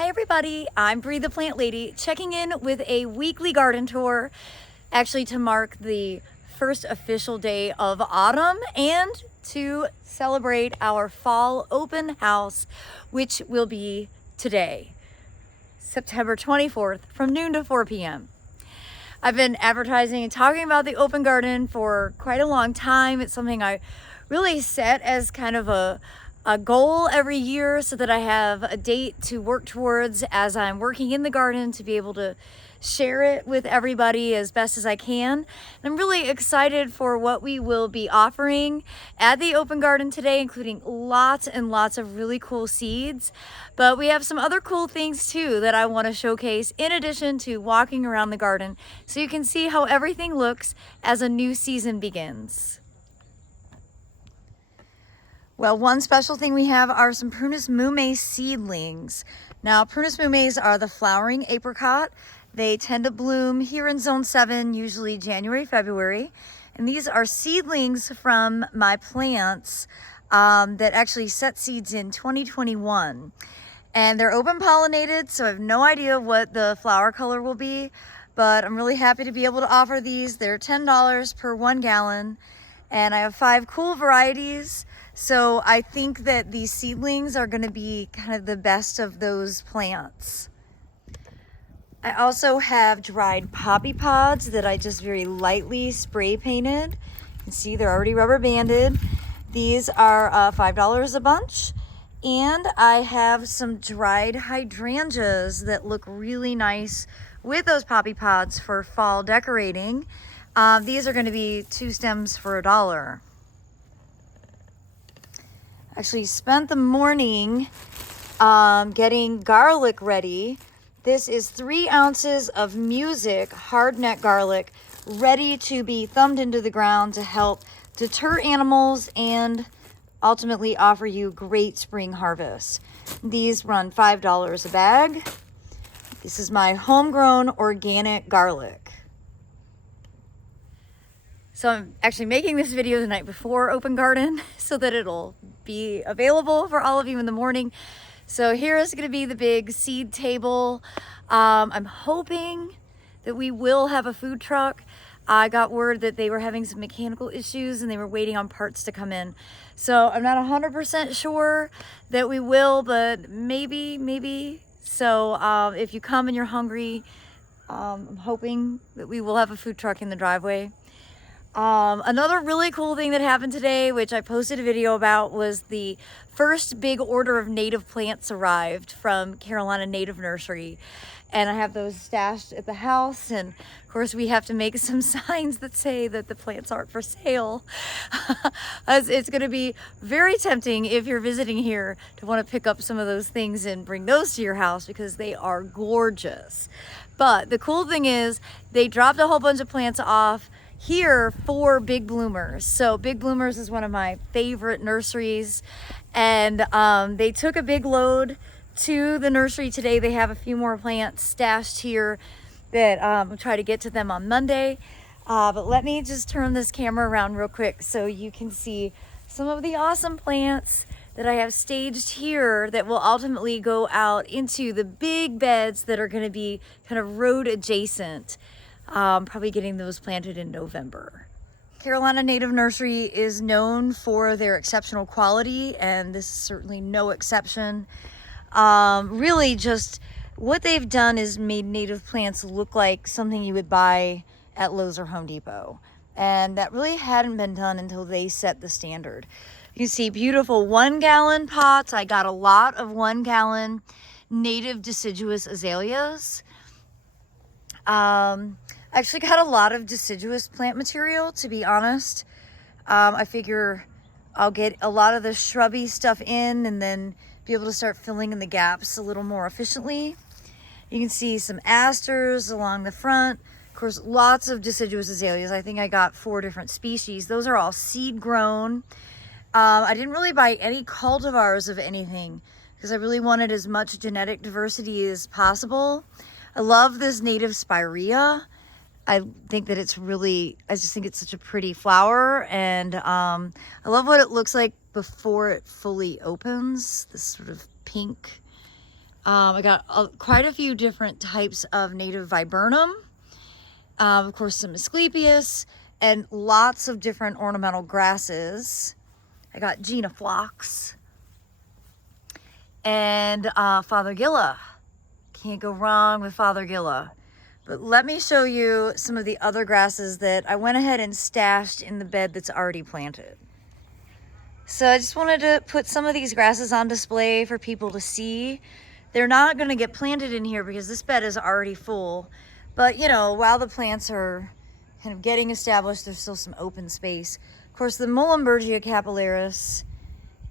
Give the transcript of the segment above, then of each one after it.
Hi everybody, I'm Bree the Plant Lady, checking in with a weekly garden tour, actually to mark the first official day of autumn and to celebrate our fall open house, which will be today, September 24th from noon to 4 p.m. I've been advertising and talking about the open garden for quite a long time. It's something I really set as kind of a goal every year so that I have a date to work towards as I'm working in the garden to be able to share it with everybody as best as I can. And I'm really excited for what we will be offering at the open garden today, including lots and lots of really cool seeds. But we have some other cool things too that I want to showcase in addition to walking around the garden so you can see how everything looks as a new season begins. Well, one special thing we have are some Prunus mume seedlings. Now, Prunus mumes are the flowering apricot. They tend to bloom here in Zone 7, usually January, February. And these are seedlings from my plants that actually set seeds in 2021. And they're open pollinated, so I have no idea what the flower color will be, but I'm really happy to be able to offer these. They're $10 per 1 gallon. And I have 5 cool varieties. So I think that these seedlings are going to be kind of the best of those plants. I also have dried poppy pods that I just very lightly spray painted. You can see they're already rubber banded. These are $5 a bunch. And I have some dried hydrangeas that look really nice with those poppy pods for fall decorating. These are going to be 2 stems for $1. Actually spent the morning getting garlic ready. This is 3 ounces of Music hardneck garlic ready to be thumbed into the ground to help deter animals and ultimately offer you great spring harvest. These run $5 a bag. This is my homegrown organic garlic. So I'm actually making this video the night before open garden so that it'll be available for all of you in the morning. So here is going to be the big seed table. I'm hoping that we will have a food truck. I got word that they were having some mechanical issues and they were waiting on parts to come in. So I'm not 100% sure that we will, but maybe. So if you come and you're hungry, I'm hoping that we will have a food truck in the driveway. Another really cool thing that happened today, which I posted a video about, was the first big order of native plants arrived from Carolina Native Nursery. And I have those stashed at the house. And of course we have to make some signs that say that the plants aren't for sale. It's going to be very tempting if you're visiting here to want to pick up some of those things and bring those to your house because they are gorgeous. But the cool thing is they dropped a whole bunch of plants off here for Big Bloomers. So Big Bloomers is one of my favorite nurseries, and they took a big load to the nursery today. They have a few more plants stashed here that I'll try to get to them on Monday. But let me just turn this camera around real quick so you can see some of the awesome plants that I have staged here that will ultimately go out into the big beds that are going to be kind of road adjacent. Probably getting those planted in November. Carolina Native Nursery is known for their exceptional quality, and this is certainly no exception. Really just what they've done is made native plants look like something you would buy at Lowe's or Home Depot. And that really hadn't been done until they set the standard. You see beautiful 1 gallon pots. I got a lot of 1 gallon native deciduous azaleas. I actually got a lot of deciduous plant material, to be honest. I figure I'll get a lot of the shrubby stuff in and then be able to start filling in the gaps a little more efficiently. You can see some asters along the front. Of course, lots of deciduous azaleas. I think I got 4 different species. Those are all seed grown. I didn't really buy any cultivars of anything because I really wanted as much genetic diversity as possible. I love this native spirea. I think that it's really, I just think it's such a pretty flower, and I love what it looks like before it fully opens, this sort of pink I got quite a few different types of native viburnum. Of course, some Asclepias and lots of different ornamental grasses. I got Gina Phlox and Fothergilla. Can't go wrong with Fothergilla. But let me show you some of the other grasses that I went ahead and stashed in the bed that's already planted. So I just wanted to put some of these grasses on display for people to see. They're not going to get planted in here because this bed is already full. But, you know, while the plants are kind of getting established, there's still some open space. Of course, the Muhlenbergia capillaris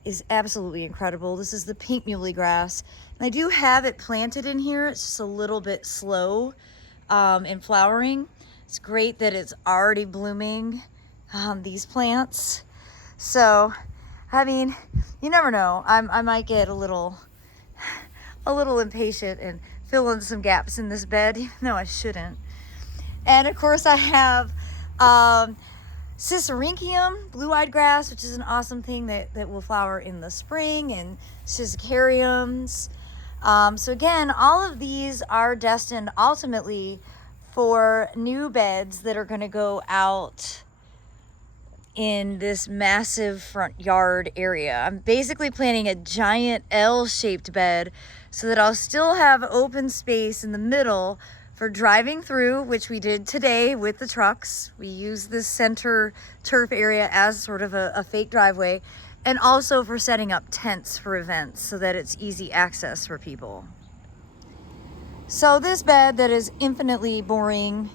is absolutely incredible. This is the pink muley grass. And I do have it planted in here. It's just a little bit slow in flowering. It's great that it's already blooming, these plants. So, I mean, you never know. I might get a little impatient and fill in some gaps in this bed, even though I shouldn't. And of course I have Cicericium, blue-eyed grass, which is an awesome thing that will flower in the spring, and Sisycariums. So again, all of these are destined ultimately for new beds that are going to go out in this massive front yard area. I'm basically planting a giant L-shaped bed so that I'll still have open space in the middle for driving through, which we did today with the trucks. We used this center turf area as sort of a fake driveway, and also for setting up tents for events so that it's easy access for people. So this bed that is infinitely boring,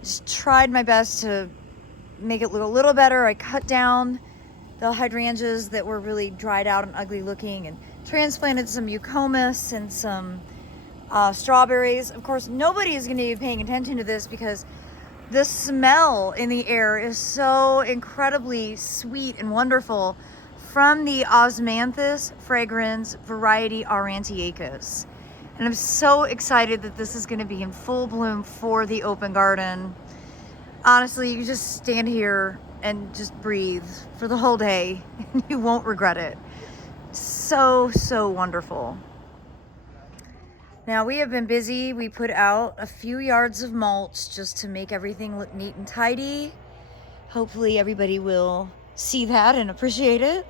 just tried my best to make it look a little better. I cut down the hydrangeas that were really dried out and ugly looking, and transplanted some eucomis and some strawberries. Of course, nobody is going to be paying attention to this because the smell in the air is so incredibly sweet and wonderful from the Osmanthus fragrans variety Aurantiacus. And I'm so excited that this is going to be in full bloom for the open garden. Honestly, you just stand here and just breathe for the whole day and you won't regret it. So wonderful. Now we have been busy. We put out a few yards of mulch just to make everything look neat and tidy. Hopefully everybody will see that and appreciate it.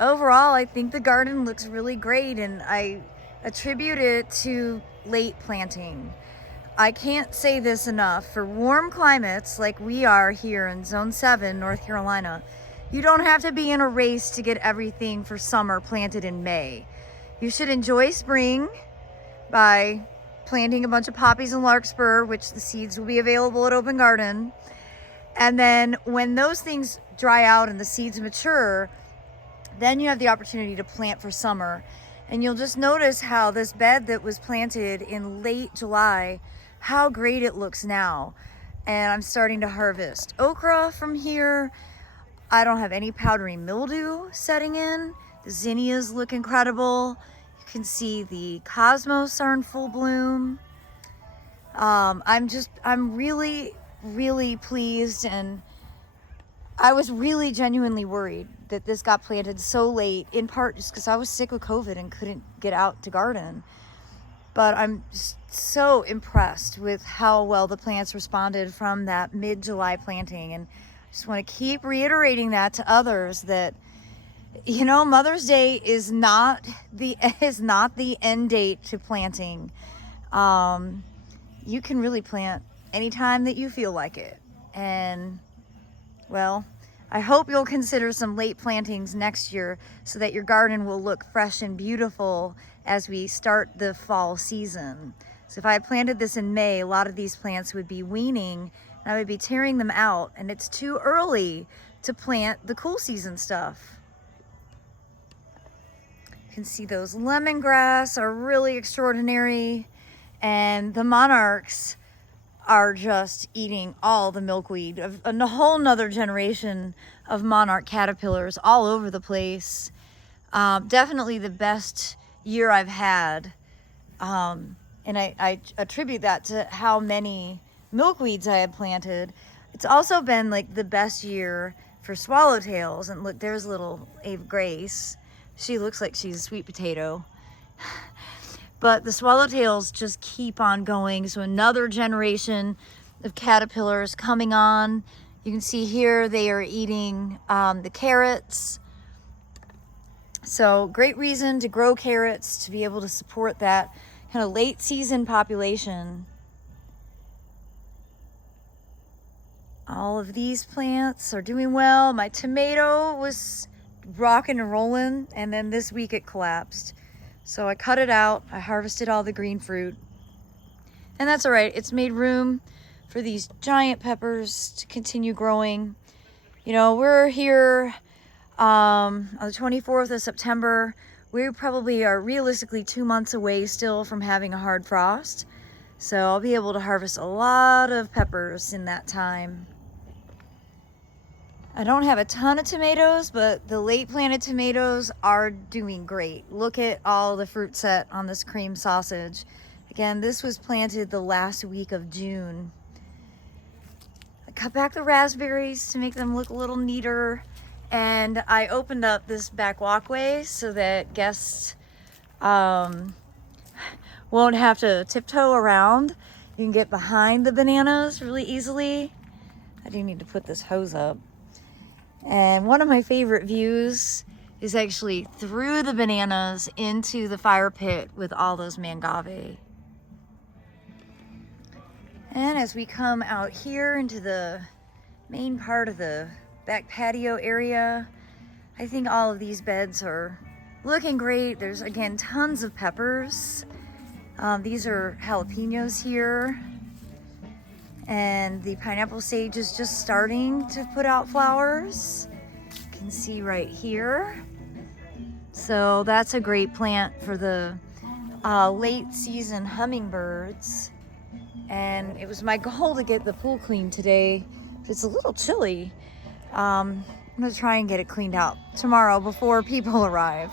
Overall, I think the garden looks really great, and I attribute it to late planting. I can't say this enough. For warm climates like we are here in Zone 7, North Carolina, you don't have to be in a race to get everything for summer planted in May. You should enjoy spring by planting a bunch of poppies and larkspur, which the seeds will be available at Open Garden. And then when those things dry out and the seeds mature, then you have the opportunity to plant for summer. And you'll just notice how this bed that was planted in late July, how great it looks now. And I'm starting to harvest okra from here. I don't have any powdery mildew setting in. The zinnias look incredible. You can see the cosmos are in full bloom. I'm really pleased, and I was really genuinely worried that this got planted so late, in part just because I was sick with COVID and couldn't get out to garden. But I'm just so impressed with how well the plants responded from that mid-July planting. And I just want to keep reiterating that to others that, you know, Mother's Day is not the end date to planting. You can really plant anytime that you feel like it. And, well, I hope you'll consider some late plantings next year so that your garden will look fresh and beautiful as we start the fall season. So if I had planted this in May, a lot of these plants would be weaning and I would be tearing them out, and it's too early to plant the cool season stuff. You can see those lemongrass are really extraordinary, and the monarchs are just eating all the milkweed. A whole nother generation of monarch caterpillars all over the place. Definitely the best year I've had. And I attribute that to how many milkweeds I had planted. It's also been like the best year for swallowtails. And look, there's little Ave Grace. She looks like she's a sweet potato. But the swallowtails just keep on going. So another generation of caterpillars coming on. You can see here they are eating the carrots. So great reason to grow carrots, to be able to support that kind of late season population. All of these plants are doing well. My tomato was rocking and rolling, and then this week it collapsed. So I cut it out. I harvested all the green fruit. And that's all right. It's made room for these giant peppers to continue growing. You know, we're here on the 24th of September. We probably are realistically 2 months away still from having a hard frost. So I'll be able to harvest a lot of peppers in that time. I don't have a ton of tomatoes, but the late planted tomatoes are doing great. Look at all the fruit set on this cream sausage. Again, this was planted the last week of June. I cut back the raspberries to make them look a little neater. And I opened up this back walkway so that guests won't have to tiptoe around. You can get behind the bananas really easily. I do need to put this hose up. And one of my favorite views is actually through the bananas into the fire pit with all those mangave. And as we come out here into the main part of the back patio area, I think all of these beds are looking great. There's, again, tons of peppers. These are jalapenos here. And the pineapple sage is just starting to put out flowers. You can see right here. So that's a great plant for the late season hummingbirds. And it was my goal to get the pool cleaned today. It's a little chilly. I'm gonna try and get it cleaned out tomorrow before people arrive.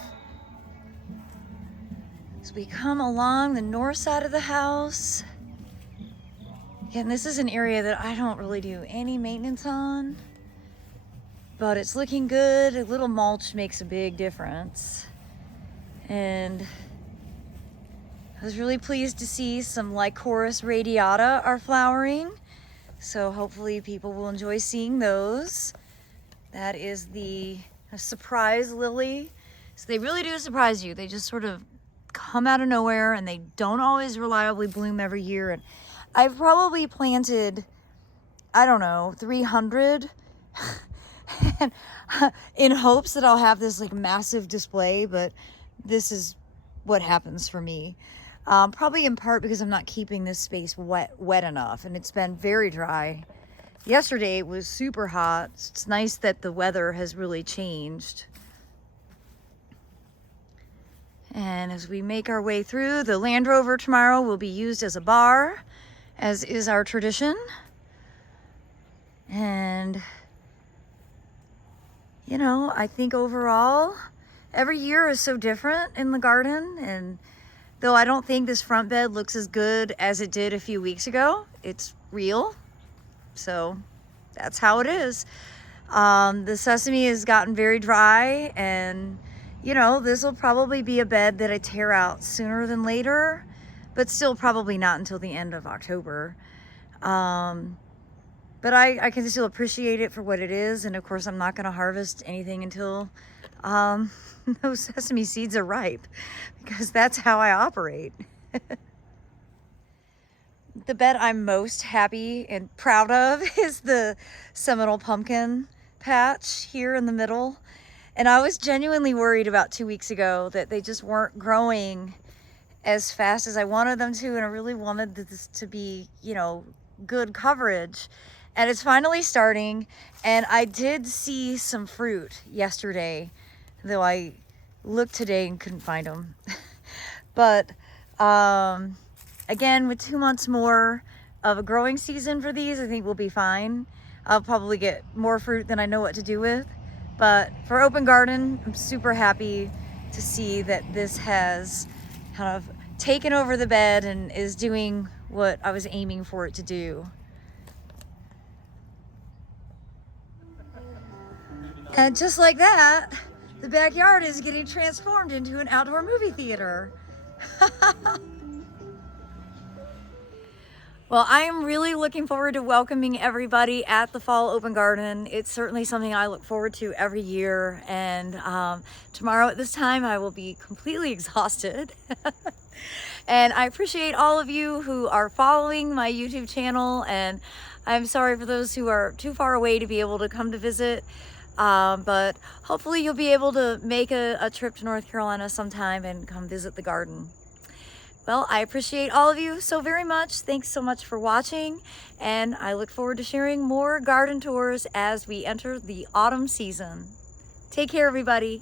As we come along the north side of the house, again, this is an area that I don't really do any maintenance on, but it's looking good. A little mulch makes a big difference. And I was really pleased to see some Lycoris radiata are flowering. So hopefully people will enjoy seeing those. That is the surprise lily. So they really do surprise you. They just sort of come out of nowhere, and they don't always reliably bloom every year. And I've probably planted, I don't know, 300 and, in hopes that I'll have this like massive display, but this is what happens for me. Probably in part because I'm not keeping this space wet enough, and it's been very dry. Yesterday it was super hot. It's nice that the weather has really changed. And as we make our way through, the Land Rover tomorrow will be used as a bar, as is our tradition. And, you know, I think overall, every year is so different in the garden. And though I don't think this front bed looks as good as it did a few weeks ago, it's real. So that's how it is. The sesame has gotten very dry, and you know, this will probably be a bed that I tear out sooner than later, but still probably not until the end of October. But I can still appreciate it for what it is. And of course, I'm not going to harvest anything until those sesame seeds are ripe, because that's how I operate. The bed I'm most happy and proud of is the Seminole pumpkin patch here in the middle. And I was genuinely worried about 2 weeks ago that they just weren't growing as fast as I wanted them to. And I really wanted this to be, you know, good coverage. And it's finally starting. And I did see some fruit yesterday, though I looked today and couldn't find them. But again, with 2 months more of a growing season for these, I think we'll be fine. I'll probably get more fruit than I know what to do with. But for open garden, I'm super happy to see that this has kind of taken over the bed and is doing what I was aiming for it to do. And just like that, The backyard is getting transformed into an outdoor movie theater. Well, I am really looking forward to welcoming everybody at the Fall Open Garden. It's certainly something I look forward to every year, and tomorrow at this time I will be completely exhausted. And I appreciate all of you who are following my YouTube channel, and I'm sorry for those who are too far away to be able to come to visit, but hopefully you'll be able to make a trip to North Carolina sometime and come visit the garden. Well, I appreciate all of you so very much. Thanks so much for watching, and I look forward to sharing more garden tours as we enter the autumn season. Take care, everybody.